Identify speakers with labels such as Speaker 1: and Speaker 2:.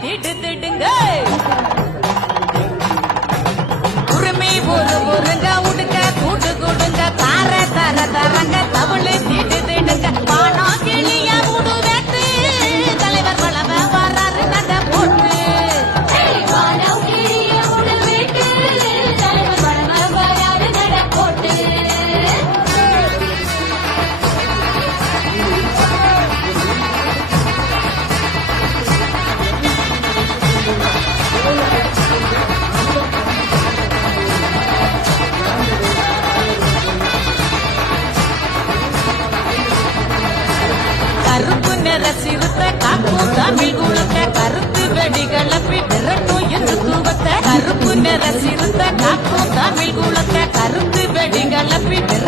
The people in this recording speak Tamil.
Speaker 1: திடு திடுங்க. கருப்பு நிற சிறுத்தை காக்கும் தமிழ் குழுக்க கருத்து வெடிகளை பிறக்கும் என்று தூவத்தை? கருப்பு நிற சிறுத்தை காக்கும் தமிழ் குழுக்க கருத்து வெடிகளை பிற